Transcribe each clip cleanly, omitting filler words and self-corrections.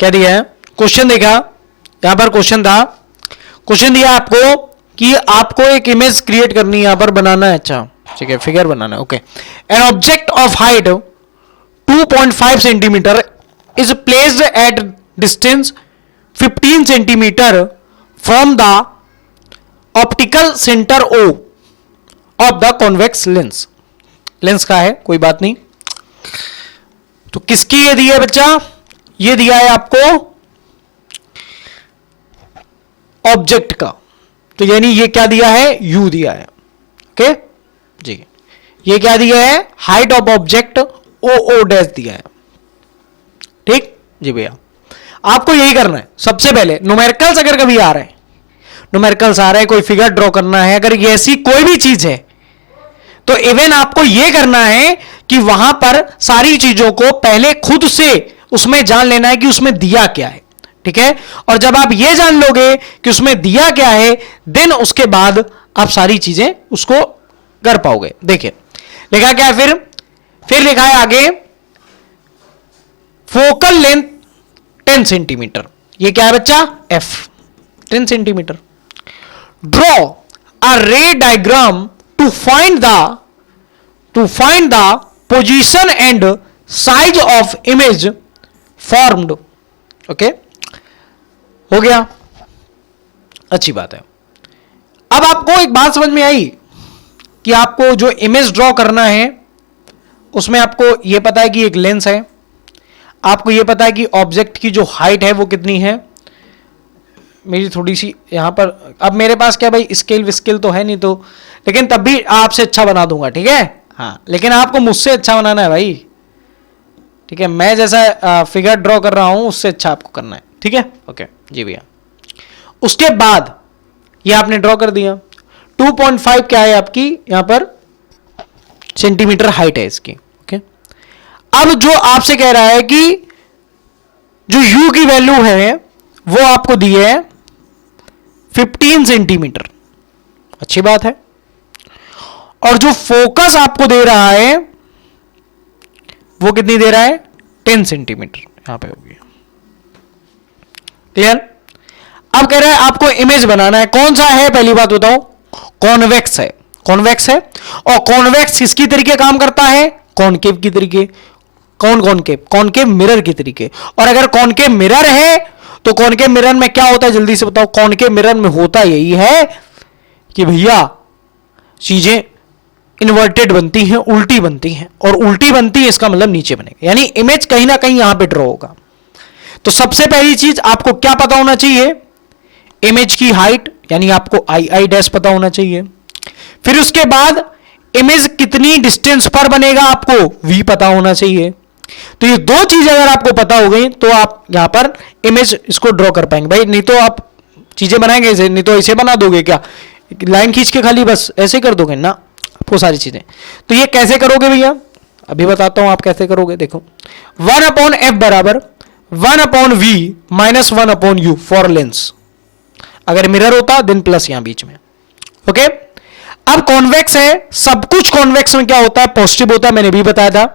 क्या दिया है, क्वेश्चन देखा, यहां पर क्वेश्चन था, क्वेश्चन दिया आपको कि आपको एक इमेज क्रिएट करनी है, यहां पर बनाना है, अच्छा ठीक है, फिगर बनाना है, okay. An object of height 2.5 centimetre is placed at distance 15 centimetre from the optical centre O of the convex lens. Lens का है, कोई बात नहीं। तो किसकी ये दी है बच्चा, ये दिया है आपको ऑब्जेक्ट का, तो यानी ये क्या दिया है, u दिया है, ओके जी। ये क्या दिया है, height of object O dash दिया है, ठीक जी भैया। आपको यही करना है सबसे पहले। न्यूमेरिकल्स अगर कभी आ रहे हैं, न्यूमेरिकल्स आ रहे हैं, कोई फिगर ड्रॉ करना है, अगर ये ऐसी कोई भी चीज है, तो इवन आपको यह करना है कि वहां पर सारी चीजों को पहले खुद से उसमें जान लेना है कि उसमें दिया क्या है, ठीक है। और जब आप ये जान लोगे कि उसमें दिया क्या है, देन उसके बाद आप सारी चीजें उसको कर पाओगे। देखिए लिखा क्या है, फिर लिखा है आगे फोकल लेंथ 10 सेंटीमीटर, ये क्या है बच्चा, f 10 centimetre. Draw a ray diagram to find the position and size of image formed, okay हो गया, अच्छी बात है। अब आपको एक बात समझ में आई कि आपको जो इमेज ड्रॉ करना है उसमें आपको यह पता है कि एक लेंस है, आपको यह पता है कि ऑब्जेक्ट की जो हाइट है वो कितनी है। मेरी थोड़ी सी यहां पर, अब मेरे पास क्या भाई स्केल विस्केल तो है नहीं, तो लेकिन तब भी आपसे अच्छा बना दूंगा, ठीक है, हाँ, लेकिन आपको मुझसे अच्छा बनाना है भाई, ठीक है। मैं जैसा फिगर ड्रॉ कर रहा हूं उससे अच्छा आपको करना है, ठीक है, ओके जी भैया। उसके बाद ये आपने ड्रॉ कर दिया, 2.5 क्या है आपकी यहां पर सेंटीमीटर हाइट है इसकी, ओके। अब जो आपसे कह रहा है कि जो u की वैल्यू है वो आपको दी है 15 सेंटीमीटर, अच्छी बात है। और जो फोकस आपको दे रहा है वो कितनी दे रहा है, 10 सेंटीमीटर यहां पे होगी, क्लियर। अब कह रहा है आपको इमेज बनाना है, कौन सा है, पहली बात बताओ, कॉन्वेक्स है, कॉन्वेक्स है। और कॉन्वेक्स किसकी तरीके काम करता है, कॉनकेव की तरीके। कौन कॉनकेव, कॉनकेव मिरर की तरीके। और अगर कॉनकेव मिरर है तो कॉनकेव मिरर में क्या होता है, जल्दी से बताओ। कॉनकेव मिरर में होता यही है कि भैया चीजें इन्वर्टेड बनती हैं, उल्टी बनती हैं, और उल्टी बनती है इसका मतलब नीचे बनेगा, यानी इमेज कहीं ना कहीं यहां पे ड्रॉ होगा। तो सबसे पहली चीज आपको क्या पता होना चाहिए, इमेज की हाइट, यानी आपको आई डैश पता होना चाहिए। फिर उसके बाद इमेज कितनी डिस्टेंस पर बनेगा आपको v पता होना चाहिए। तो ये दो चीजें अगर आपको पता हो गई तो आप यहां पर इमेज इसको ड्रॉ कर पाएंगे। भाई नहीं तो आप चीजें बनाएंगे ऐसे, नहीं तो ऐसे बना दोगे क्या, लाइन खींच के खाली बस ऐसे कर दोगे ना आपको सारी चीजें। तो ये कैसे करोगे भैया, अभी बताता हूं आप कैसे करोगे। देखो 1/f बराबर 1/v minus 1/u for Lenz. अगर मिरर होता देन प्लस यहां बीच में, ओके। अब कॉन्वेक्स है, सब कुछ कॉन्वेक्स में क्या होता है, पॉजिटिव होता है, मैंने भी बताया था।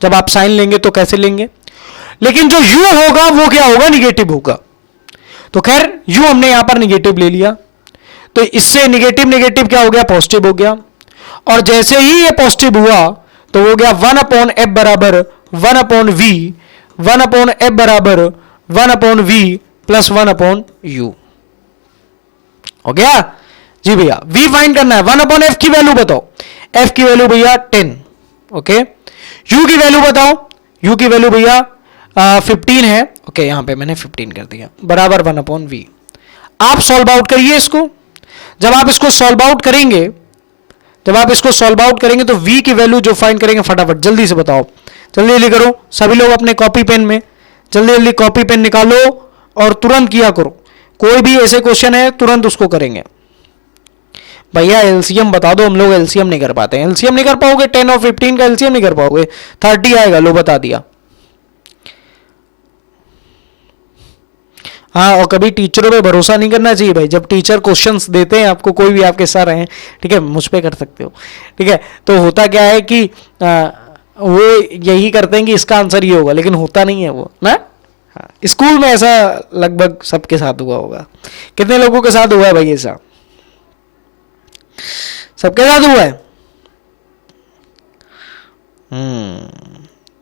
जब आप साइन लेंगे तो कैसे लेंगे, लेकिन जो u होगा वो क्या होगा, निगेटिव होगा। तो खैर u हमने यहां पर निगेटिव ले लिया, तो इससे निगेटिव निगेटिव क्या हो गया, पॉजिटिव हो गया। और जैसे ही ये पॉजिटिव हुआ तो हो गया 1/f बराबर 1/v, 1/f बराबर 1/v प्लस 1/u हो गया जी भैया। v फाइंड करना है, 1/f की वैल्यू बताओ, f की वैल्यू भैया 10, ओके। u की वैल्यू बताओ, u की वैल्यू भैया 15 है, ओके, यहां पे मैंने 15 कर दिया, बराबर 1/v। आप सॉल्व आउट करिए इसको। जब आप इसको सॉल्व आउट करेंगे, तो v की वैल्यू जो फाइंड करेंगे, फटाफट जल्दी से बताओ, जल्दी जल्दी करो सभी लोग अपने कॉपी पेन में, जल्दी जल्दी कॉपी पेन निकालो और तुरंत किया करो। कोई भी ऐसे क्वेश्चन है तुरंत उसको करेंगे। भैया एलसीएम बता दो, हम लोग एलसीएम नहीं कर पाते हैं। एलसीएम नहीं कर पाओगे, 10 और 15 का एलसीएम नहीं कर पाओगे, 30 आएगा, लो बता दिया। हाँ, और कभी टीचरों पे भरोसा नहीं करना चाहिए भाई। जब टीचर क्वेश्चंस देते हैं आपको, कोई भी आपके सर हैं, ठीक है, मुझ पे कर सकते हो, ठीक है, तो होता क्या है कि वो यही करते हैं कि इसका आंसर ये होगा, लेकिन होता नहीं है वो ना। हाँ, स्कूल में ऐसा लगभग सबके साथ हुआ होगा। कितने लोगों के साथ हुआ है भाई ऐसा? सबके साथ हुआ है।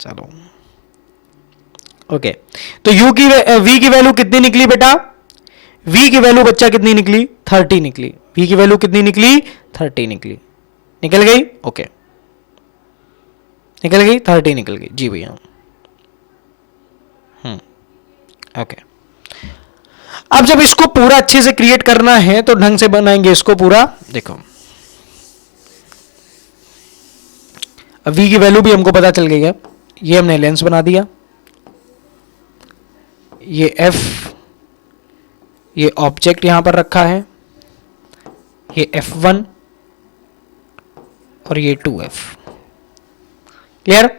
चलो ओके, तो u की v की वैल्यू कितनी निकली बेटा? v की वैल्यू बच्चा कितनी निकली? 30 निकली। v की वैल्यू कितनी निकली? 30 निकली। निकल गई? ओके, निकल गई, 30 निकल गई जी भैया। ओके, अब जब इसको पूरा अच्छे से क्रिएट करना है तो ढंग से बनाएंगे इसको पूरा। देखो अब v की वैल्यू भी हमको पता चल गई है। ये हमने लेंस बना दिया, ये f, ये ऑब्जेक्ट यहां पर रखा है, ये f1 और ये 2f। क्लियर?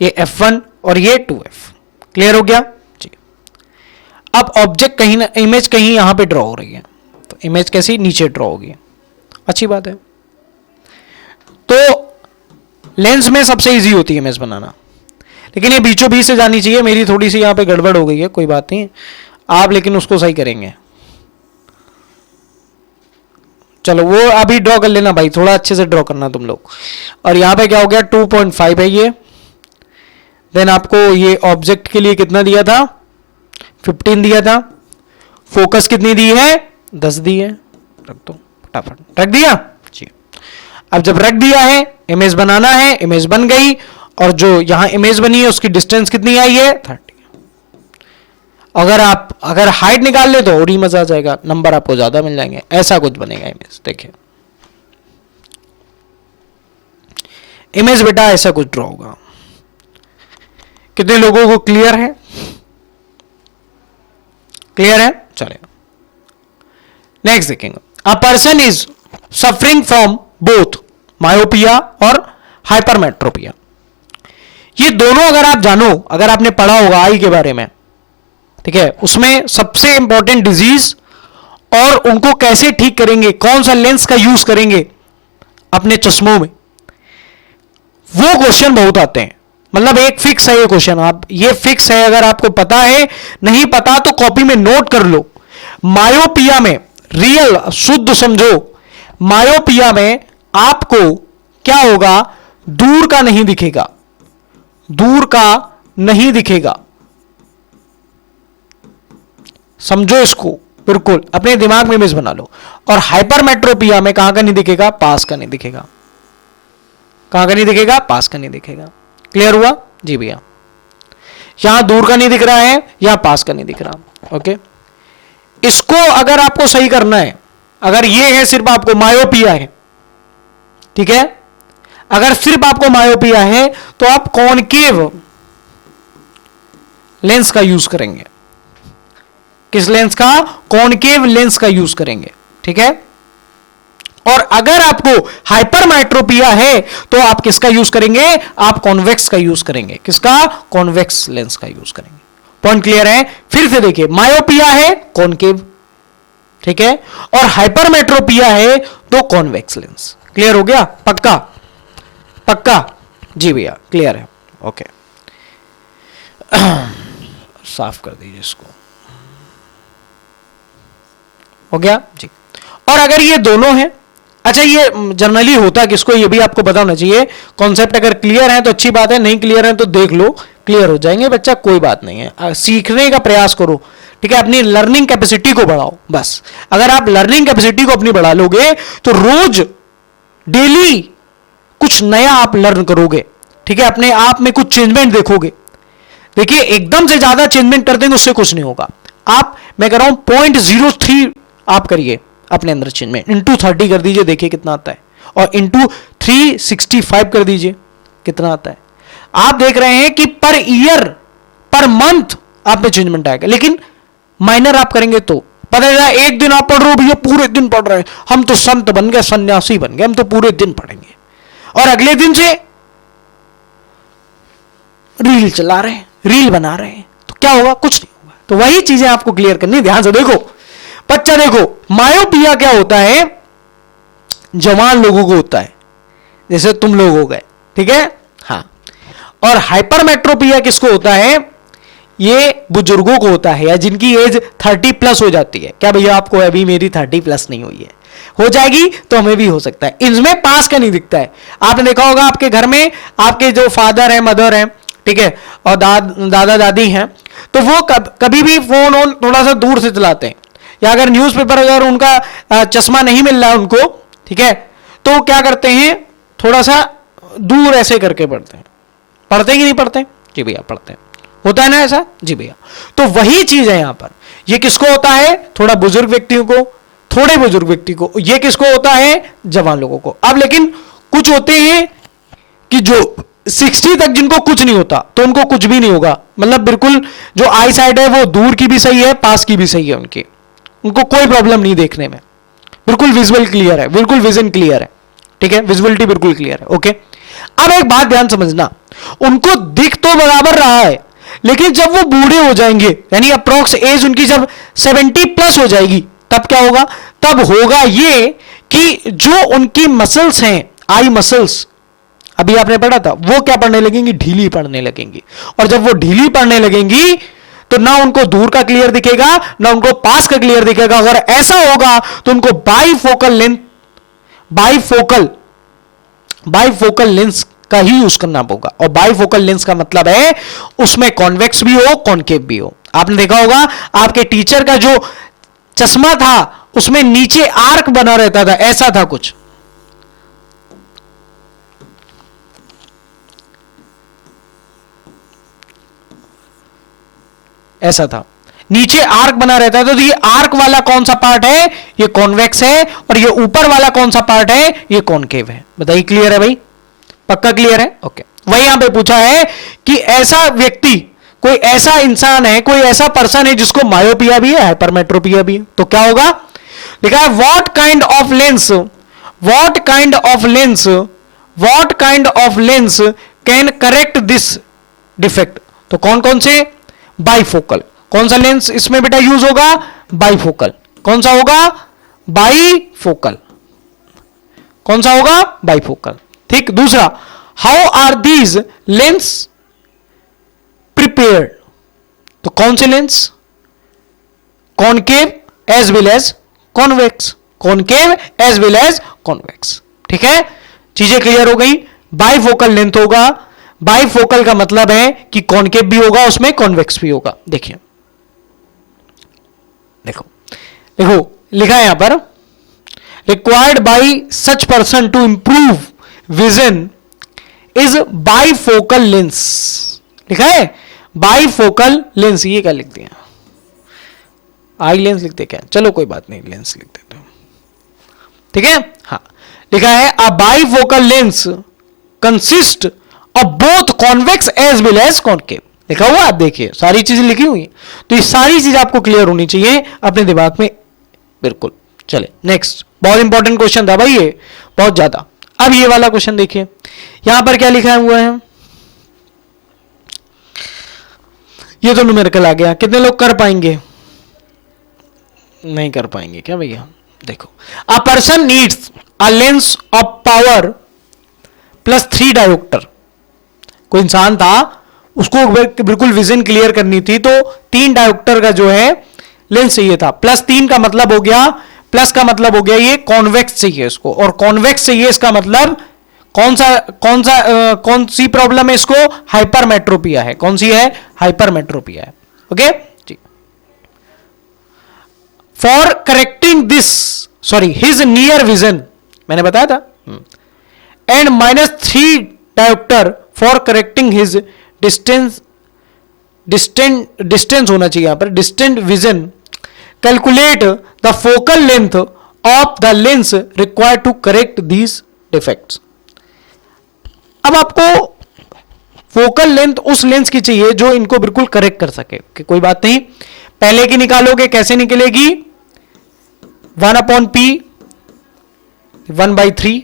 ये f1 और ये 2f। क्लियर हो गया जी। अब ऑब्जेक्ट कहीं ना, इमेज कहीं यहां पे ड्रॉ हो रही है, तो इमेज कैसी? नीचे ड्रॉ होगी। अच्छी बात है। तो लेंस में सबसे इजी होती है इमेज बनाना, लेकिन ये बीचों बीच से जानी चाहिए। मेरी थोड़ी सी यहां पे गड़बड़ हो गई है, कोई बात नहीं, आप लेकिन उसको सही करेंगे। चलो वो अभी ड्रॉ कर लेना भाई, थोड़ा अच्छे से ड्रॉ करना तुम लोग। और यहां पे क्या हो गया? 2.5 है ये। देन आपको ये ऑब्जेक्ट के लिए कितना दिया था? 15 दिया था। फोकस कितनी दी है? 10 दी है। रख दो फटाफट, रख दिया जी। अब जब रख दिया है, इमेज बनाना है, इमेज बन गई, और जो यहां इमेज बनी है उसकी डिस्टेंस कितनी आई है? 30। अगर हाइट निकाल ले तो और ही मजा आ जाएगा, नंबर आपको ज्यादा मिल जाएंगे। ऐसा कुछ बनेगा इमेज। देखिए इमेज बेटा ऐसा कुछ ड्रॉ होगा। कितने लोगों को क्लियर है? क्लियर है? चलिए नेक्स्ट देखेंगे। A person is suffering from both myopia और हाइपरमेट्रोपिया। ये दोनों अगर आप जानो, अगर आपने पढ़ा होगा आई के बारे में, ठीक है, उसमें सबसे इंपॉर्टेंट डिजीज और उनको कैसे ठीक करेंगे, कौन सा लेंस का यूज करेंगे अपने चश्मों में, वो क्वेश्चन बहुत आते हैं। मतलब एक फिक्स है ये क्वेश्चन, आप ये फिक्स है, अगर आपको पता है, नहीं पता तो कॉपी में नोट कर लो। मायोपिया में रियल शुद्ध समझो, मायोपिया में आपको क्या होगा? दूर का नहीं दिखेगा, दूर का नहीं दिखेगा। समझो इसको, बिल्कुल अपने दिमाग में इमेज बना लो। और हाइपरमेट्रोपिया में कहां का नहीं दिखेगा? पास का नहीं दिखेगा। कहां का नहीं दिखेगा? पास का नहीं दिखेगा। क्लियर हुआ जी भैया? यहां दूर का नहीं दिख रहा है, यहां पास का नहीं दिख रहा। ओके, इसको अगर आपको सही करना है, अगर ये है सिर्फ आपको मायोपिया है, ठीक है, अगर सिर्फ आपको मायोपिया है तो आप कॉनकेव लेंस का यूज करेंगे। किस लेंस का? कॉनकेव लेंस का यूज करेंगे, ठीक है। और अगर आपको हाइपरमेट्रोपिया है तो आप किसका यूज करेंगे? आप कॉन्वेक्स का यूज करेंगे। किसका? कॉन्वेक्स लेंस का यूज करेंगे। पॉइंट क्लियर है? फिर से देखिए, मायोपिया है कॉनकेव, ठीक है, और हाइपरमेट्रोपिया है तो कॉन्वेक्स लेंस। क्लियर हो गया? पक्का? पक्का जी भैया, क्लियर है। ओके, साफ कर दीजिए इसको। हो गया जी। और अगर ये दोनों हैं, अच्छा ये जनरली होता किसको, ये भी आपको पता होना चाहिए। कॉन्सेप्ट अगर क्लियर है तो अच्छी बात है, नहीं क्लियर है तो देख लो, क्लियर हो जाएंगे बच्चा, कोई बात नहीं है। सीखने का प्रयास करो, ठीक है, अपनी लर्निंग कैपेसिटी को बढ़ाओ बस। अगर आप लर्निंग कैपेसिटी को अपनी बढ़ा लोगे तो रोज डेली कुछ नया आप लर्न करोगे, ठीक है, अपने आप में कुछ चेंजमेंट देखोगे। देखिए एकदम से ज्यादा चेंजमेंट कर देंगे उससे कुछ नहीं होगा। आप, मैं कह रहा हूं 0.03 आप करिए अपने अंदर चेंजमेंट, इंटू 30 कर दीजिए, देखिए कितना आता है, और इंटू 365 कर दीजिए कितना आता है। आप देख रहे हैं कि पर ईयर, पर मंथ आप में चेंजमेंट आएगा। लेकिन माइनर आप करेंगे तो पता है, एक दिन आप पढ़ रहे हो भैया, पूरे दिन पढ़ रहे हैं, हम तो संत बन गए, सन्यासी बन गए, हम तो पूरे दिन पढ़ेंगे, और अगले दिन से रील चला रहे हैं, रील बना रहे हैं, तो क्या होगा? कुछ नहीं होगा। तो वही चीजें आपको क्लियर करनी, ध्यान से देखो बच्चा। देखो मायोपिया क्या होता है? जवान लोगों को होता है, जैसे तुम लोग हो गए, ठीक है, हाँ। और हाइपरमेट्रोपिया किसको होता है? ये बुजुर्गों को होता है या जिनकी एज 30 प्लस हो जाती है। क्या भैया आपको अभी मेरी 30 प्लस नहीं हुई है, हो जाएगी तो हमें भी हो सकता है। इनमें पास का नहीं दिखता है। आपने देखा होगा आपके घर में आपके जो फादर है, मदर है, ठीक है, और दादा दादी हैं, तो वो कभी भी फोन थोड़ा सा दूर से चलाते हैं, या अगर न्यूज़पेपर अगर उनका चश्मा नहीं मिल रहा है उनको, ठीक है, तो क्या करते हैं, थोड़ा सा दूर ऐसे करके पढ़ते हैं। पढ़ते कि नहीं पढ़ते? जी भैया पढ़ते हैं, होता है ना ऐसा? जी भैया। तो वही चीज है यहां पर। ये किसको होता है? थोड़ा बुजुर्ग व्यक्तियों को, थोड़े बुजुर्ग व्यक्ति को। ये किसको होता है? जवान लोगों को। अब लेकिन कुछ होते हैं कि जो 60 तक जिनको कुछ नहीं होता, तो उनको कुछ भी नहीं होगा, मतलब बिल्कुल जो आई साइड है वो दूर की भी सही है, पास की भी सही है, उनको कोई प्रॉब्लम नहीं देखने में, बिल्कुल विजुअल क्लियर है, बिल्कुल विजन क्लियर है, ठीक है, विजुअलिटी बिल्कुल क्लियर है। ओके, अब एक बात ध्यान समझना, उनको दिख तो बराबर रहा है, लेकिन जब वो बूढ़े हो जाएंगे, यानी अप्रोक्स एज उनकी जब 70 प्लस हो जाएगी, तब क्या होगा? तब होगा ये कि जो उनकी मसल्स हैं, आई मसल्स, अभी आपने पढ़ा था, वो क्या पढ़ने लगेंगी? ढीली पढ़ने लगेंगी। और जब वो ढीली पढ़ने लगेंगी तो ना उनको दूर का क्लियर दिखेगा, ना उनको पास का क्लियर दिखेगा। अगर ऐसा होगा तो उनको बाईफोकल लेंस का ही यूज करना होगा। और बाईफोकल लेंस का मतलब है उसमें कॉन्वेक्स भी हो, कॉन्केव भी हो। आपने देखा होगा आपके टीचर का जो चश्मा था उसमें नीचे आर्क बना रहता था, ऐसा था कुछ, ऐसा था, नीचे आर्क बना रहता था। तो ये आर्क वाला कौन सा पार्ट है? ये कॉन्वेक्स है। और ये ऊपर वाला कौन सा पार्ट है? ये कॉन्केव है। बताइए, क्लियर है भाई? पक्का क्लियर है? ओके। वही यहां पे पूछा है कि ऐसा व्यक्ति, कोई ऐसा इंसान है, कोई ऐसा पर्सन है जिसको मायोपिया भी है, हाइपरमेट्रोपिया भी है, तो क्या होगा? लिखा है what kind of lens can correct this defect. तो कौन कौन से? बाइफोकल। कौन सा लेंस इसमें बेटा यूज होगा? बाइफोकल। कौन सा होगा? बाइफोकल। कौन सा होगा? बाइफोकल। ठीक। दूसरा, how are these lens prepared? तो कौन से lens? Concave as well as convex. Concave as well as convex. ठीक है, चीजें क्लियर हो गई। बाइफोकल लेंथ होगा, बाइफोकल का मतलब है कि कॉनकेव भी होगा, उसमें कॉन्वेक्स भी होगा। देखिए, देखो देखो लिखा है यहां पर, required by such person to improve vision is bifocal lens. लिखा है बाइफोकल लेंस। ये क्या लिख दिया? आई लेंस लिखते क्या? चलो कोई बात नहीं, लेंस लिख देते हैं, ठीक है। हाँ, लिखा है a bifocal lens consist of both convex as well as concave. लिखा हुआ आप देखिए, सारी चीजें लिखी हुई हैं, तो ये सारी चीज आपको क्लियर होनी चाहिए अपने दिमाग में, बिल्कुल। चले नेक्स्ट, बहुत इंपॉर्टेंट क्वेश्चन था भाई ये, बहुत ज्यादा। अब ये वाला क्वेश्चन देखिए, यहां पर क्या लिखा हुआ है? ये तो न्यूमेरिकल आ गया, कितने लोग कर पाएंगे? नहीं कर पाएंगे क्या भैया? देखो, a person needs a lens of power plus 3 dioptre. कोई इंसान था, उसको बिल्कुल विजन क्लियर करनी थी, तो 3 डायोप्टर का जो है लेंस चाहिए था। प्लस 3 का मतलब हो गया, प्लस का मतलब हो गया ये कॉन्वेक्स चाहिए इसको, और कॉन्वेक्स चाहिए, इसका मतलब कौन सी प्रॉब्लम है इसको? हाइपरमेट्रोपिया है। कौन सी है? हाइपरमेट्रोपिया है। ओके जी। For correcting this, sorry, his near vision, मैंने बताया था, and -3 dioptre for correcting his distance होना चाहिए यहां पर, distant vision. Calculate the focal length of the lens required to correct these defects. अब आपको फोकल लेंथ उस लेंस की चाहिए जो इनको बिल्कुल करेक्ट कर सके। कि कोई बात नहीं, पहले की निकालोगे, कैसे निकलेगी? 1/p 1/3,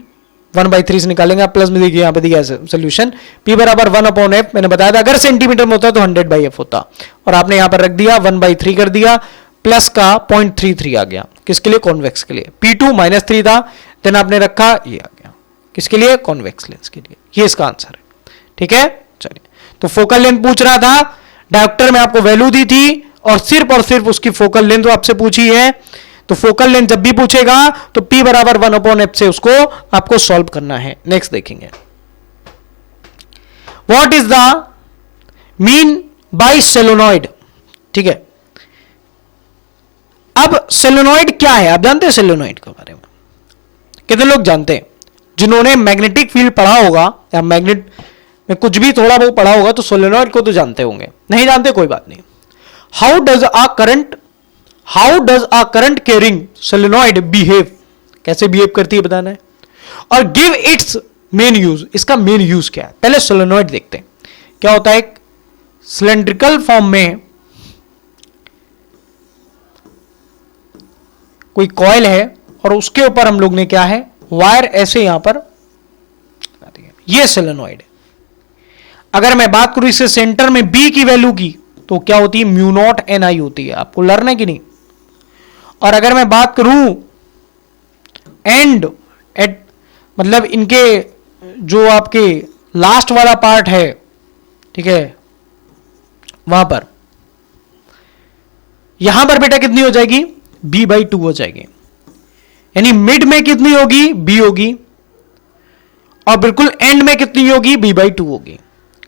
1/3 से निकालेंगे आप, प्लस में देखिए यहां पे दिया सोल्यूशन, p बराबर 1/f। मैंने बताया था अगर सेंटीमीटर में होता तो 100/f होता, और आपने यहां पर रख दिया 1/3 कर दिया, प्लस का 0.33 आ गया, किसके लिए? कॉन्वेक्स के लिए। p2 -3 था, देन आपने रखा, ये आ गया, किसके लिए? कॉन्वेक्स लेंस के लिए। ये इसका आंसर है, ठीक है। चलिए, तो फोकल लेंथ पूछ रहा था, डायोप्टर में आपको वैल्यू दी थी और सिर्फ उसकी फोकल लेंथ आपसे पूछी है, तो फोकल लेंथ जब भी पूछेगा तो P बराबर 1/f से उसको आपको सॉल्व करना है। नेक्स्ट देखेंगे, what is the mean by solenoid. ठीक है, अब सोलेनॉइड क्या है, आप जानते हैं सोलेनॉइड के बारे में? कितने लोग जानते हैं? जिन्होंने मैग्नेटिक फील्ड पढ़ा होगा या मैग्नेट में कुछ भी थोड़ा बहुत पढ़ा होगा तो सोलेनॉइड को तो जानते होंगे। नहीं जानते कोई बात नहीं। How does a current carrying solenoid behave, कैसे बिहेव करती है बताना है, और गिव इट्स मेन यूज, इसका मेन यूज क्या है। पहले सोलेनॉइड देखते हैं क्या होता है। सिलेंड्रिकल फॉर्म में कोई कॉइल है और उसके ऊपर हम लोग ने क्या है, वायर ऐसे यहां पर, ये सोलेनॉइड है। अगर मैं बात करूं इससे सेंटर में बी की वैल्यू की तो क्या होती है, म्यू नॉट एन आई होती है। आपको लर्न है कि नहीं? और अगर मैं बात करूं एंड एट, मतलब इनके जो आपके लास्ट वाला पार्ट है, ठीक है, वहां पर, यहां पर बेटा कितनी हो जाएगी, b/2 हो जाएगी। यानी मिड में कितनी होगी, b होगी, और बिल्कुल एंड में कितनी होगी, b/2 होगी।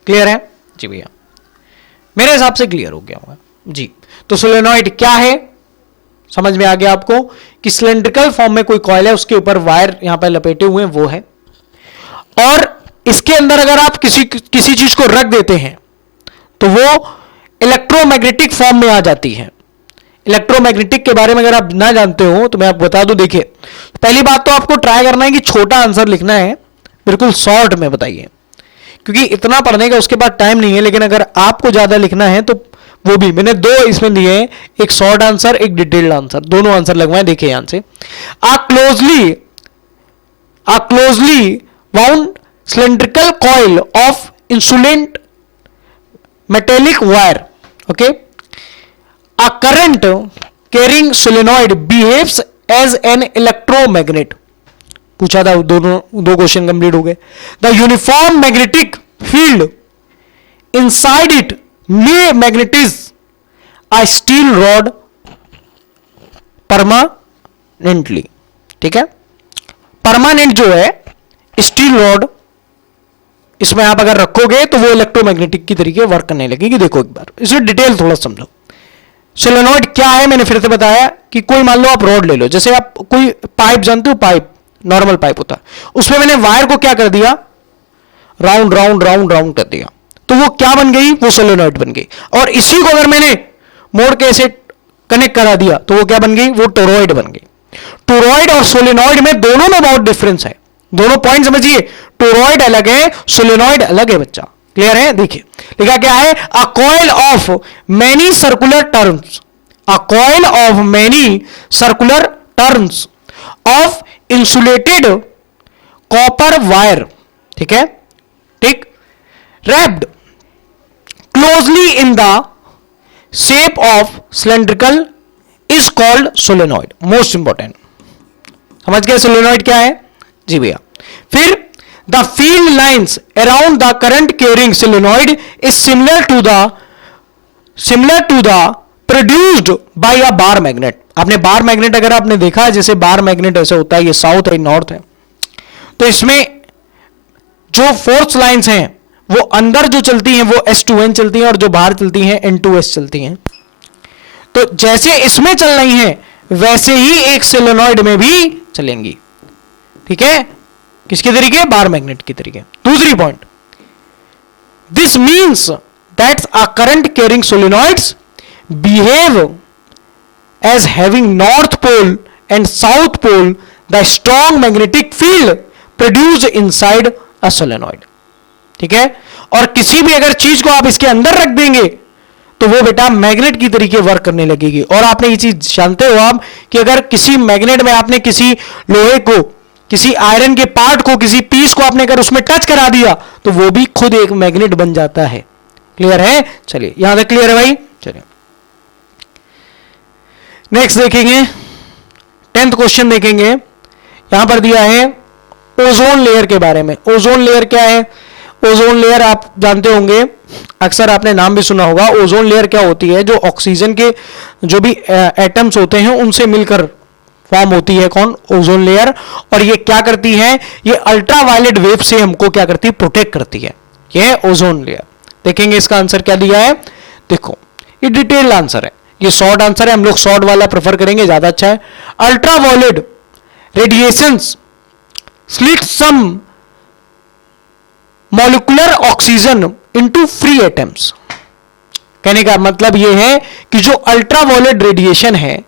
क्लियर है जी भैया? मेरे हिसाब से क्लियर हो गया होगा जी। तो सोलेनॉइड क्या है, समझ में आ गया आपको कि सिलेंड्रिकल फॉर्म में कोई कॉइल है, उसके ऊपर वायर यहां पर लपेटे हुए हैं, वो है। और इसके अंदर अगर आप किसी चीज को रख देते हैं तो वो इलेक्ट्रोमैग्नेटिक फॉर्म में आ जाती है। इलेक्ट्रोमैग्नेटिक के बारे में अगर आप ना जानते हो तो मैं आपको बता दूं। देखिए, पहली बात तो आपको ट्राई करना है कि छोटा आंसर लिखना है, बिल्कुल शॉर्ट में बताइए, क्योंकि इतना पढ़ने का उसके बाद टाइम नहीं है। लेकिन अगर आपको ज्यादा लिखना है तो वो भी मैंने दो इसमें दिए हैं, एक शॉर्ट आंसर, एक डिटेल्ड आंसर, दोनों आंसर लगवाए। देखिए यहां से, a closely wound cylindrical coil of insulate metallic wire, okay, a current carrying solenoid behaves as an electromagnet। पूछा था, दो क्वेश्चन कंप्लीट हो गए। The uniform magnetic field inside it may magnetise a steel rod permanently. ठीक है, permanent जो है steel rod, इसमें आप अगर रखोगे तो वो इलेक्ट्रोमैग्नेटिक की तरीके वर्क करने लगेगी। देखो एक बार इसे डिटेल थोड़ा समझो। सोलेनॉइड क्या है, मैंने फिर से बताया कि कोई मान लो आप रॉड ले लो, जैसे आप कोई पाइप जानते हो, पाइप नॉर्मल पाइप होता है, उसमें मैंने वायर को क्या कर दिया, राउंड राउंड राउंड राउंड कर दिया, तो वो क्या बन गई, वो सोलेनॉइड बन गई। और इसी को अगर मैंने मोड़ के ऐसे कनेक्ट करा दिया तो वो क्या बन गई, वो टोरॉइड बन गई। टोरॉइड और सोलेनॉइड में दोनों में बहुत डिफरेंस है, दोनों पॉइंट समझिए। टोरॉइड अलग है, सोलेनॉइड अलग है बच्चा। क्लियर है? देखिए लिखा क्या है, a coil of many circular turns, a coil of many circular turns of insulated copper wire. ठीक है, ठीक, wrapped closely in the shape of cylindrical is called solenoid. Most important, समझ गए सोलेनॉइड क्या है जी भैया। फिर the field lines around the current carrying solenoid is similar to the produced by a bar magnet। आपने बार मैग्नेट अगर आपने देखा है, जैसे बार मैग्नेट ऐसे होता है, ये साउथ है नॉर्थ है, तो इसमें जो फोर्स लाइंस हैं वो अंदर जो चलती हैं वो S2N चलती हैं और जो बाहर चलती हैं N2S चलती हैं। तो जैसे इसमें चल रही हैं वैसे ही एक सोलेनॉइड में भी चलेंगी। ठीक है, किसके तरीके, बार मैग्नेट के तरीके। दूसरी point, this means that a current carrying solenoids behave as having north pole and south pole the strong magnetic field produce inside a solenoid. ठीक है, और किसी भी अगर चीज को आप इसके अंदर रख देंगे तो वो बेटा मैग्नेट की तरीके वर्क करने लगेगी। और आपने ये चीज जानते हो आप कि अगर किसी मैग्नेट में आपने किसी लोहे को, किसी आयरन के पार्ट को, किसी पीस को आपने अगर उसमें टच करा दिया तो वो भी खुद एक मैग्नेट बन जाता है। क्लियर है? चलिए यहां तक क्लियर है भाई। चलिए नेक्स्ट देखेंगे, 10th क्वेश्चन देखेंगे। यहां पर दिया है ओजोन लेयर के बारे में। ओजोन लेयर क्या है? ओजोन लेयर आप जानते होंगे, अक्सर आपने नाम भी सुना होगा। ओजोन लेयर क्या होती है? जो ऑक्सीजन के जो भी एटम्स होते हैं उनसे मिलकर फॉर्म होती है कौन? Ozone layer. और ये क्या करती है? ये अल्ट्रावायलेट वेव से हमको क्या करती है? प्रोटेक्ट करती है। ये है ओजोन लेयर। देखेंगे इसका आंसर क्या दिया है। देखो ये डिटेल्ड आंसर है, ये शॉर्ट आंसर है, हम लोग शॉर्ट वाला प्रेफर करेंगे, ज्यादा अच्छा है। Ultraviolet radiations split some molecular oxygen into free atoms. कहने का मतलब यह है कि जो अल्ट्रावायलेट रेडिएशन है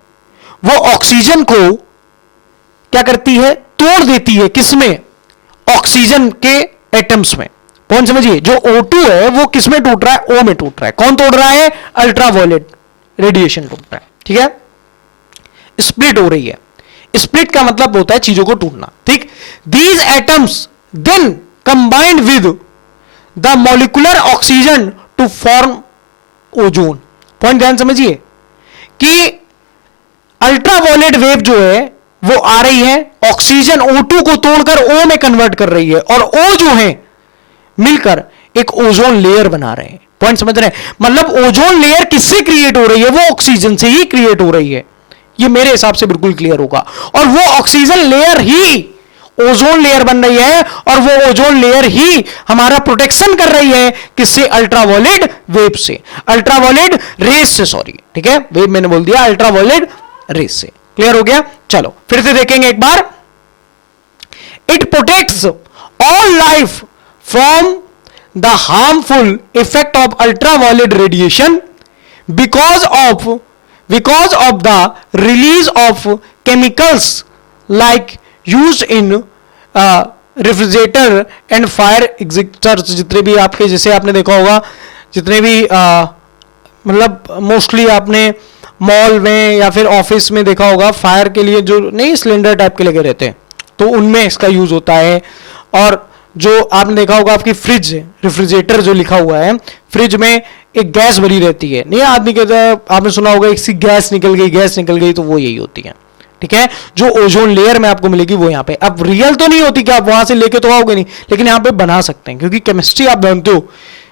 वो ऑक्सीजन को क्या करती है? तोड़ देती है। किसमें? ऑक्सीजन के एटम्स में। कौन समझिए? जो O2 है वो किसमें टूट रहा है? O में टूट रहा है। कौन तोड़ रहा है? अल्ट्रावायलेट रेडिएशन टूट रहा है। ठीक है, स्प्लिट हो रही है। स्प्लिट का मतलब होता है चीजों को टूटना। ठीक, these atoms then combined with the molecular oxygen to form ozone. Point ध्यान समझिए कि अल्ट्रावायलेट वेव जो है वो आ रही है, ऑक्सीजन O2 को तोड़कर O में कन्वर्ट कर रही है, और O जो है मिलकर एक ओजोन लेयर बना रहे हैं। पॉइंट समझ रहे हैं? मतलब ओजोन लेयर किससे क्रिएट हो रही है? वो ऑक्सीजन से ही क्रिएट हो रही है। ये मेरे हिसाब से बिल्कुल क्लियर होगा। और वो ऑक्सीजन लेयर ही ओजोन लेयर बन रही है, और वो ओजोन लेयर ही हमारा प्रोटेक्शन कर रही है। किससे? अल्ट्रावायलेट वेव से, अल्ट्रावायलेट रेस से। सॉरी, ठीक है, वेव मैंने बोल दिया, अल्ट्रावायलेट रेस से। क्लियर हो गया? चलो फिर से देखेंगे एक बार। It protects all life from the harmful effect of ultraviolet radiation because of the release of chemicals like use in refrigerator and fire extinguishers. जितने भी आपके, जैसे आपने देखा होगा, जितने भी मतलब मोस्टली आपने मॉल में या फिर ऑफिस में देखा होगा, फायर के लिए जो नहीं सिलेंडर टाइप के लगे रहते हैं, तो उनमें इसका यूज होता है। और जो आपने देखा होगा आपकी फ्रिज, रेफ्रिजरेटर जो लिखा हुआ है, फ्रिज में एक गैस भरी रहती है, नहीं आदमी कहता है, आपने सुना होगा एक गैस निकल गई, तो वो यही होती है। ठीक है, जो ओजोन लेयर में आपको मिलेगी वो यहाँ पे। अब रियल तो नहीं होती कि आप वहां से लेके तो आओगे नहीं, लेकिन यहाँ पे बना सकते हैं, क्योंकि केमिस्ट्री आप जानते हो,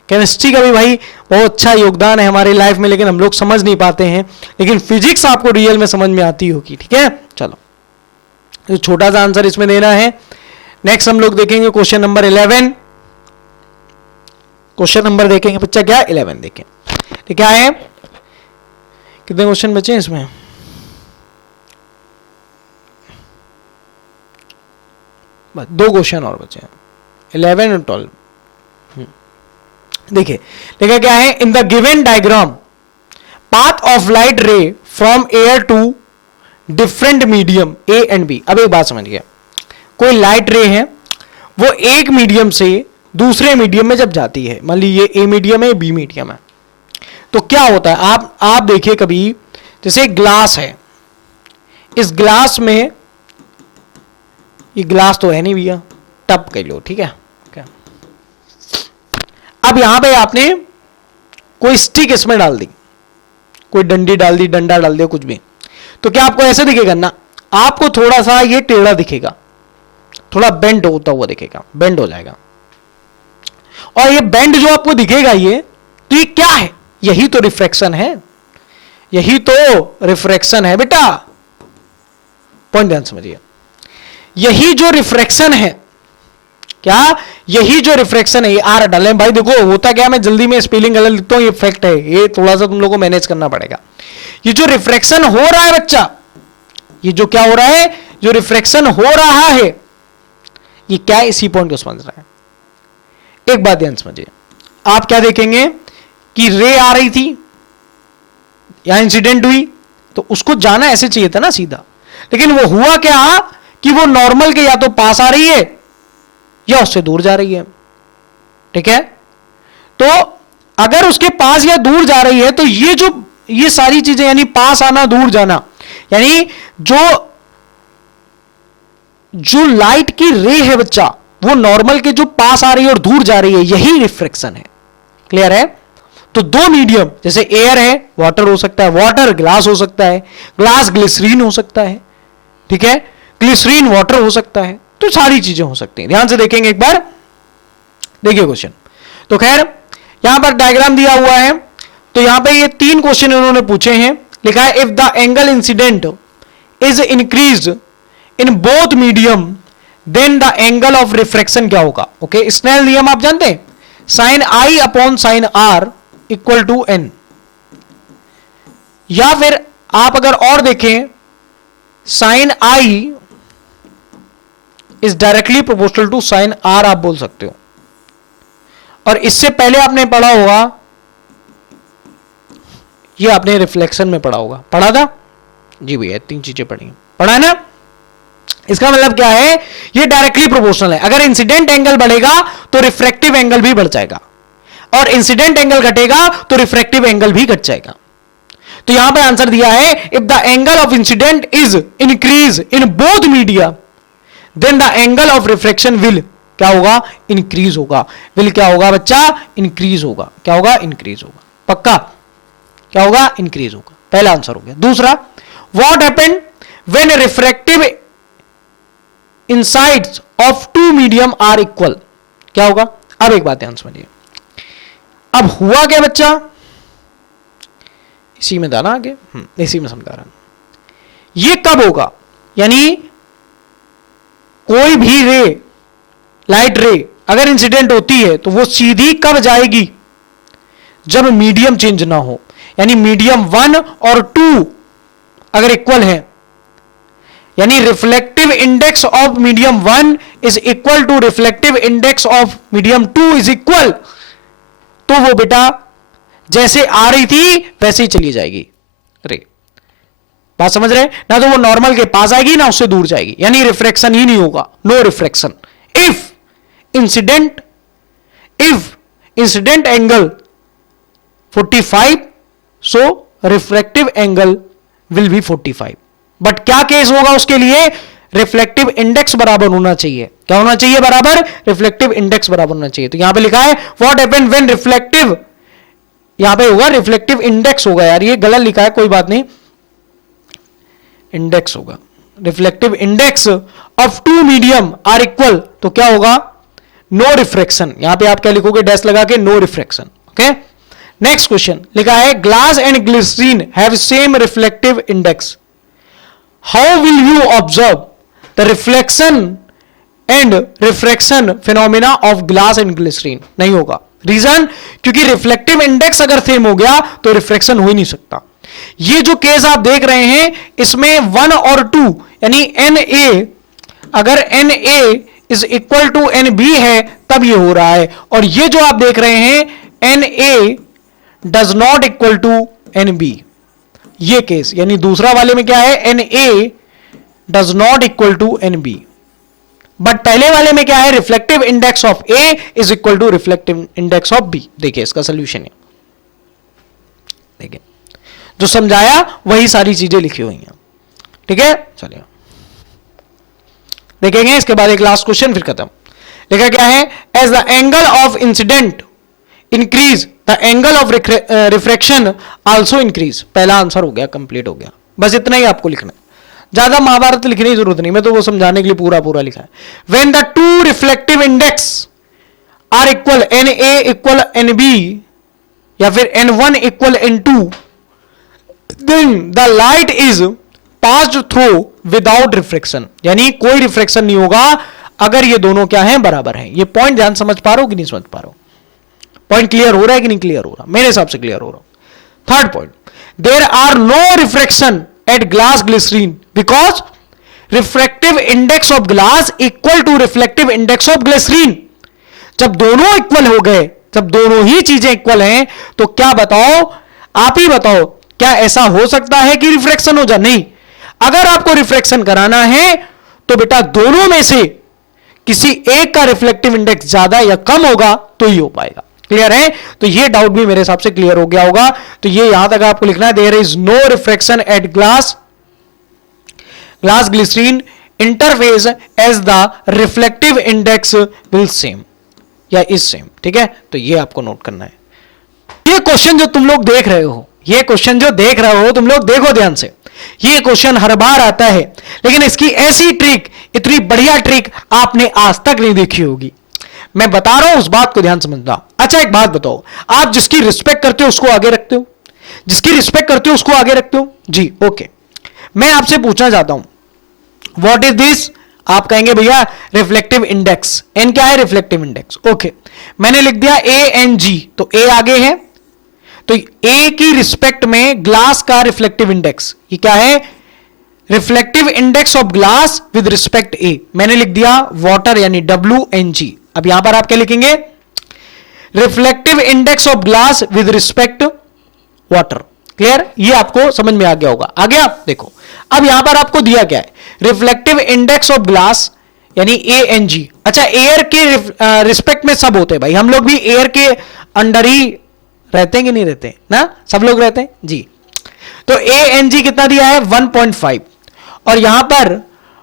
केमिस्ट्री का भी भाई बहुत अच्छा योगदान है हमारी लाइफ में, लेकिन हम लोग समझ नहीं पाते हैं। लेकिन फिजिक्स आपको रियल में समझ में आती होगी। ठीक है, चलो तो छोटा सा आंसर इसमें देना है। नेक्स्ट हम लोग देखेंगे क्वेश्चन नंबर 11। क्वेश्चन नंबर देखेंगे बच्चा क्या? 11 देखें। तो क्या है, कितने क्वेश्चन बचे हैं इसमें? बस 2 क्वेश्चन और बचे हैं, 11 और 12। देखिए देखा क्या है, in the given diagram path of light ray from air to different medium A and B. अब एक बात समझिए, कोई लाइट रे है, वो एक मीडियम से दूसरे मीडियम में जब जाती है, मान लीजिए ए मीडियम है, बी मीडियम है, तो क्या होता है? आप देखिए कभी, जैसे ग्लास है, इस ग्लास में, ये ग्लास तो है नहीं भैया, टब कह लो, ठीक है। अब यहां पे आपने कोई स्टिक इसमें डाल दी, कोई डंडी डाल दी, डंडा डाल दिया, कुछ भी, तो क्या आपको ऐसे दिखेगा ना? आपको थोड़ा सा ये टेढ़ा दिखेगा, थोड़ा बेंड होता हुआ दिखेगा, बेंड हो जाएगा। और ये बेंड जो आपको दिखेगा, तो ये क्या है? यही तो रिफ्रैक्शन है, यही तो रिफ्रैक्शन है बेटा। पॉइंट ध्यान समझिए, यही जो रिफ्रैक्शन है, क्या यही जो रिफ्रैक्शन है? ये आर डालें भाई, देखो होता क्या, मैं जल्दी में स्पेलिंग गलत लिखता हूं, ये फैक्ट है, ये थोड़ा सा तुम लोगों को मैनेज करना पड़ेगा। ये जो रिफ्रैक्शन हो रहा है बच्चा, ये जो क्या हो रहा है, जो रिफ्रैक्शन हो रहा है, ये क्या है? इसी पॉइंट को समझ रहा है। एक बात ध्यान समझिए, आप क्या देखेंगे कि रे आ रही थी या इंसिडेंट हुई, तो उसको जाना ऐसे चाहिए था ना सीधा, लेकिन वो हुआ क्या कि वो नॉर्मल के या तो पास आ रही है या उससे दूर जा रही है। ठीक है, तो अगर उसके पास या दूर जा रही है, तो ये सारी चीजें, यानी पास आना, दूर जाना, यानी जो लाइट की रे है बच्चा, वो नॉर्मल के जो पास आ रही है और दूर जा रही है, यही रिफ्रैक्शन है। क्लियर है? तो 2 मीडियम, जैसे एयर है, वाटर हो सकता है, वाटर ग्लास हो सकता है, ग्लास ग्लिसरीन हो सकता है, ठीक है, ग्लिसरीन वाटर हो सकता है, तो सारी चीजें हो सकती हैं। ध्यान से देखेंगे एक बार, देखिए क्वेश्चन, तो खैर यहां पर डायग्राम दिया हुआ है, तो यहां पे ये 3 क्वेश्चन इन्होंने पूछे हैं। लिखा है if the angle incident is increase in both medium then the angle of refraction क्या होगा। ओके, स्नेल नियम आप जानते हैं, sine I upon sine R equal to N, या फिर आप अगर और देखें sine I is directly proportional to sine R आप बोल सकते हो। और इससे पहले आपने पढ़ा होगा, ये आपने रिफ्लेक्शन में पढ़ा होगा, पढ़ा था जी भैया, 3 चीजें पढ़ी, पढ़ा है ना। इसका मतलब क्या है, ये डायरेक्टली प्रोपोर्शनल है। अगर इंसिडेंट एंगल बढ़ेगा तो रिफ्रैक्टिव एंगल भी बढ़ जाएगा, और इंसिडेंट एंगल घटेगा तो रिफ्रैक्टिव एंगल भी घट जाएगा। तो यहां पे आंसर दिया है if the angle of incident is increase in both media then the angle of refraction will क्या होगा, इंक्रीज होगा। विल क्या होगा बच्चा, इंक्रीज होगा। क्या होगा, इंक्रीज होगा। पक्का क्या होगा, इंक्रीज होगा। पहला आंसर हो गया। दूसरा, what happened when refractive insides of 2 medium are equal, क्या होगा। अब एक बात ध्यान समझिए, अब हुआ क्या बच्चा, इसी में था ना आगे, इसी में समझा रहा हूं। ये कब होगा, यानी कोई भी रे, लाइट रे अगर इंसिडेंट होती है तो वो सीधी कब जाएगी, जब मीडियम चेंज ना हो, यानी मीडियम 1 और 2 अगर इक्वल है, यानी reflective index of medium 1 is equal to reflective index of medium 2 is equal, तो वो बेटा जैसे आ रही थी वैसे ही चली जाएगी रे। बात समझ रहे, ना तो वो नॉर्मल के पास आएगी ना उससे दूर जाएगी, यानी रिफ्रैक्शन ही नहीं होगा, no refraction. If incident angle 45, so refractive angle will be 45। But क्या केस होगा उसके लिए, रिफ्लेक्टिव इंडेक्स बराबर होना चाहिए। क्या होना चाहिए, बराबर, रिफ्लेक्टिव इंडेक्स बराबर होना चाहिए। तो यहां पे लिखा है व्हाट हैपेंड व्हेन रिफ्लेक्टिव, यहां पे होगा रिफ्लेक्टिव इंडेक्स होगा, यार ये गलत लिखा है, कोई बात नहीं, इंडेक्स होगा। Reflective index of 2 medium are equal, तो क्या होगा, नो रिफ्रैक्शन। यहां पे आप क्या लिखोगे, डैश लगा के, no refraction. Okay, next question लिखा है glass and glycerine have same reflective index, how will you observe the reflection and refraction phenomena of glass and glycerine. नहीं होगा, रीजन, क्योंकि रिफ्लेक्टिव इंडेक्स अगर सेम हो गया तो रिफ्रैक्शन हो ही नहीं सकता। ये जो केस आप देख रहे हैं इसमें 1 और 2 यानी NA, अगर NA is equal to NB है तब ये हो रहा है, और ये जो आप देख रहे हैं NA does not equal to NB, ये केस, यानी दूसरा वाले में क्या है, NA does not equal to NB। But पहले वाले में क्या है, reflective index of A is equal to reflective index of B। देखिए इसका सोल्यूशन है, देखिए जो समझाया वही सारी चीजें लिखी हुई हैं, ठीक है। चलिए देखेंगे इसके बाद एक लास्ट क्वेश्चन, फिर खत्म। लिखा क्या है, as the angle of incident increase the angle of refraction also increase. पहला आंसर हो गया, कंप्लीट हो गया। बस इतना ही आपको लिखना है, ज्यादा महाभारत लिखने की जरूरत नहीं, मैं तो वो समझाने के लिए पूरा पूरा लिखा है। When the 2 reflective index are equal, NA equal NB या फिर N1 equal N2, then the light is passed through without refraction, यानी कोई रिफ्रैक्शन नहीं होगा अगर ये दोनों क्या हैं, बराबर हैं। ये पॉइंट ध्यान समझ पा रहे हो कि नहीं समझ पा रहे हो, पॉइंट क्लियर हो रहा है कि नहीं क्लियर हो रहा, मेरे हिसाब से क्लियर हो रहा। Third point, there are no refraction at glass glycerine because refractive index of glass equal to reflective index of glycerine. जब दोनों इक्वल हो गए, जब दोनों ही चीजें इक्वल हैं, तो क्या बताओ, आप ही बताओ, क्या ऐसा हो सकता है कि रिफ्रैक्शन हो जाए? नहीं। अगर आपको रिफ्रैक्शन कराना है तो बेटा दोनों में से किसी एक का रिफ्लेक्टिव इंडेक्स ज्यादा या कम होगा तो ही हो पाएगा। क्लियर है? तो ये डाउट भी मेरे हिसाब से क्लियर हो गया होगा। तो ये यहां तक आपको लिखना है, there is no refraction at glass glycerine interface as the reflective index will same या इज सेम। ठीक है, तो ये आपको नोट करना है। ये क्वेश्चन जो तुम लोग देख रहे हो, ये क्वेश्चन जो देख रहे हो तुम लोग, देखो ध्यान से, ये क्वेश्चन हर बार आता है, लेकिन इसकी ऐसी ट्रिक, इतनी बढ़िया ट्रिक आपने आज तक नहीं देखी होगी। मैं बता रहा हूं, उस बात को ध्यान समझना। अच्छा एक बात बताओ, आप जिसकी रिस्पेक्ट करते हो उसको आगे रखते हो? जिसकी रिस्पेक्ट करते हो उसको आगे रखते हो जी? ओके, मैं आपसे पूछना चाहता हूं, व्हाट इज दिस? आप कहेंगे भैया रिफ्लेक्टिव इंडेक्स। एन क्या है? Reflective index. ओके, मैंने लिख दिया ए एन जी, तो ए आगे है, तो ए की रिस्पेक्ट में ग्लास का रिफ्लेक्टिव इंडेक्स, ये क्या है? Reflective index of glass with respect a. मैंने लिख दिया वाटर यानी डब्ल्यू एन जी। अब यहां पर आप क्या लिखेंगे? Reflective index of glass with respect water. Clear? ये आपको समझ में आ गया होगा। आ गया? देखो अब यहां पर आपको दिया क्या है? रिफ्लेक्टिव इंडेक्स ऑफ ग्लास यानी ए एन जी। अच्छा, एयर के रिस्पेक्ट में सब होते हैं भाई, हम लोग भी एयर के अंडर ही रहते हैं कि नहीं रहते ना? सब लोग रहते हैं जी। तो ए एन जी कितना दिया है? 1.5। और यहां पर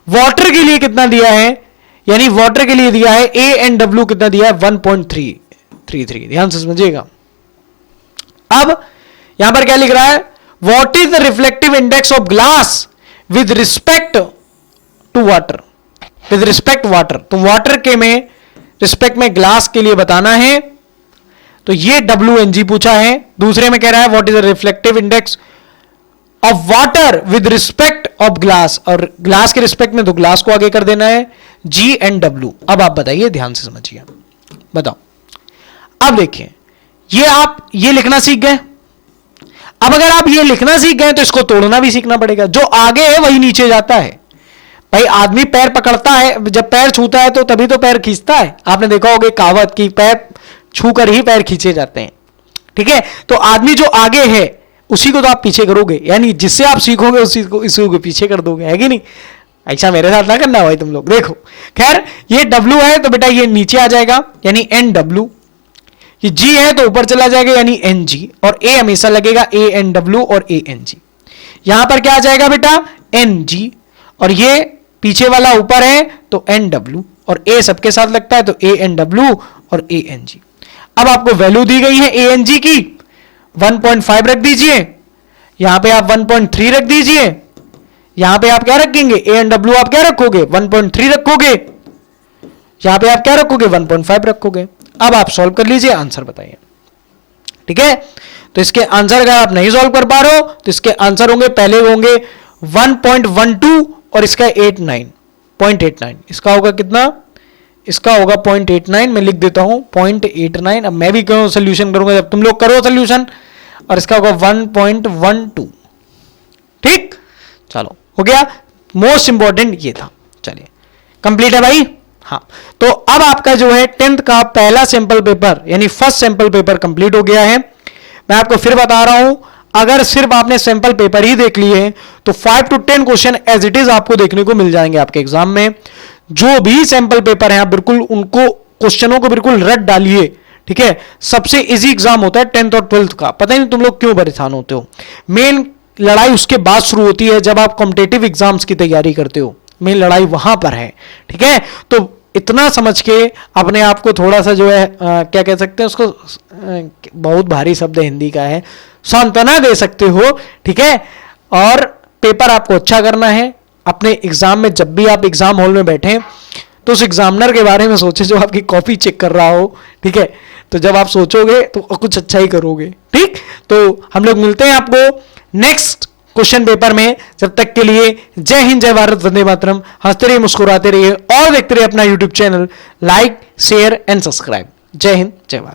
वाटर के लिए कितना दिया है? यानी वाटर के लिए दिया है ए एन डब्ल्यू कितना दिया है? 1.333। ध्यान से समझिएगा। अब यहां पर क्या लिख रहा है? What is the reflective index of glass with respect to water? With respect water, तो वाटर के में रिस्पेक्ट में ग्लास के लिए बताना है, तो ये WNG पूछा है। दूसरे में कह रहा है what is the reflective index of water with respect of glass, और ग्लास के रिस्पेक्ट में तो ग्लास को आगे कर देना है, GNW। अब आप बताइए, ध्यान से समझिए, बताओ। अब देखिए, ये आप ये लिखना सीख गए। अब अगर आप ये लिखना सीख गए तो इसको तोड़ना भी सीखना पड़ेगा। जो आगे है वही नीचे जाता है भाई। आदमी पैर पकड़ता है, जब पैर छूता है तो तभी तो पैर खींचता है। आपने देखा होगा कहावत की पैर छू कर ही पैर खींचे जाते हैं। ठीक है, तो आदमी जो आगे है उसी को तो आप पीछे करोगे, यानी जिससे आप सीखोगे उसी को पीछे कर दोगे, है कि नहीं? ऐसा मेरे साथ ना करना भाई तुम लोग। देखो खैर, ये W है तो बेटा ये नीचे आ जाएगा यानी NW। ये G है तो ऊपर चला जाएगा यानी NG, और A हमेशा लगेगा ANW और ANG। यहां पर क्या आ जाएगा बेटा? NG, और ये पीछे वाला ऊपर है तो NW, और A सबके साथ लगता है तो ANW और ANG। अब आपको वैल्यू दी गई है ANG की, 1.5 रख दीजिए, यहां पे आप 1.3 रख दीजिए, यहां पे आप क्या रखेंगे? ANW आप क्या रखोगे? 1.3 रखोगे, यहां पे आप क्या रखोगे? 1.5 रखोगे। अब आप सॉल्व कर लीजिए, आंसर बताइए। ठीक है, तो इसके आंसर अगर आप नहीं सॉल्व कर पा रहे हो तो इसके आंसर होंगे, पहले होंगे 1.12 और इसका 0.89। इसका होगा कितना? इसका होगा 0.89। मैं लिख देता हूं 0.89। अब मैं भी क्यों सोल्यूशन करूंगा, जब तुम लोग करो सोल्यूशन। और इसका होगा 1.12। ठीक, चलो हो गया। मोस्ट इंपॉर्टेंट ये था। चलिए कंप्लीट है भाई। हाँ, तो अब आपका जो है 10th का पहला सैंपल पेपर यानी फर्स्ट सैंपल पेपर कंप्लीट हो गया है। मैं आपको फिर बता रहा हूं, अगर सिर्फ आपने सैंपल पेपर ही देख लिए हैं तो 5 to 10 question as it is आपको देखने को मिल जाएंगे आपके एग्जाम में। जो भी सैंपल पेपर है आप बिल्कुल उनको क्वेश्चनों को बिल्कुल रट डालिए। ठीक है, सबसे इजी एग्जाम होता है 10th और 12th का। पता नहीं तुम लोग क्यों परेशान होते हो। मेन लड़ाई उसके बाद शुरू होती है जब आप कॉम्पिटेटिव एग्जाम्स की तैयारी करते हो, मेन लड़ाई वहां पर है। ठीक है, तो इतना समझ के अपने आप को थोड़ा सा जो है क्या कह सकते हैं उसको, बहुत भारी शब्द हिंदी का है, सांत्वना दे सकते हो। ठीक है, और पेपर आपको अच्छा करना है। अपने एग्जाम में जब भी आप एग्जाम हॉल में बैठे तो उस एग्जामिनर के बारे में सोचे जो आपकी कॉपी चेक कर रहा हो। ठीक है, तो जब आप सोचोगे तो कुछ अच्छा ही करोगे। ठीक, तो हम लोग मिलते हैं आपको नेक्स्ट क्वेश्चन पेपर में। जब तक के लिए जय हिंद, जय भारत, वंदे मातरम। हंसते रहिए, मुस्कुराते रहिए और देखते रहिए अपना YouTube channel. Like, share and subscribe. जय हिंद, जय भारत।